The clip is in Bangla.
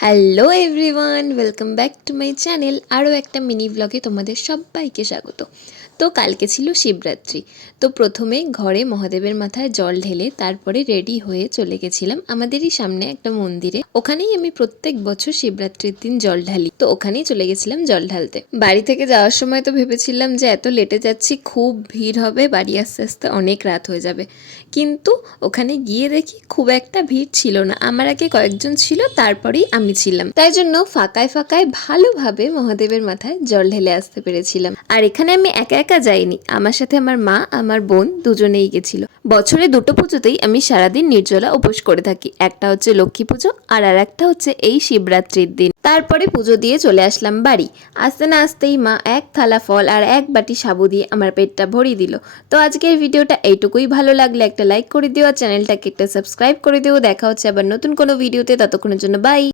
Hello everyone, welcome back to my channel. আরও একটা মিনি ব্লগে তোমাদের সবাইকে স্বাগত। তো কালকে ছিল শিবরাত্রি। তো প্রথমে ঘরে মহাদেবের মাথায় জল ঢেলে তারপরে রেডি হয়ে চলে গেছিলাম আমাদেরই সামনে একটা মন্দিরে। ওখানেই আমি প্রত্যেক বছর শিবরাত্রির দিন জল ঢালি। তো ওখানেই চলে গেছিলাম জল ঢালতে। বাড়ি থেকে যাওয়ার সময় তো ভেবেছিলাম যে এত লেটে যাচ্ছি, খুব ভিড় হবে, বাড়ি আস্তে আস্তে অনেক রাত হয়ে যাবে। কিন্তু ওখানে গিয়ে দেখি খুব একটা ভিড় ছিল না। আমার আগে কয়েকজন ছিল, তারপরেই আমি ছিলাম। তাই জন্য ফাঁকায় ফাঁকায় ভালোভাবে মহাদেবের মাথায় জল ঢেলে আসতে পেরেছিলাম। আর এখানে আমি একা একা যাইনি, আমার সাথে আমার মা, আমার বোন দুজনেই গেছিল। বছরে দুটো পুজোতেই আমি সারাদিন নির্জলা উপোস করে থাকি। একটা হচ্ছে লক্ষ্মী পুজো আর একটা হচ্ছে এই শিবরাত্রির দিন। তারপরে পুজো দিয়ে চলে আসলাম বাড়ি। আসতে না আসতেই মা এক থালা ফল আর এক বাটি সাবু দিয়ে আমার পেটটা ভরিয়ে দিল। তো আজকের ভিডিওটা এইটুকুই। ভালো লাগলে একটা লাইক করে দিও আর চ্যানেলটাকে একটা সাবস্ক্রাইব করে দিও। দেখা হচ্ছে আবার নতুন কোনো ভিডিওতে, ততক্ষণের জন্য বাই।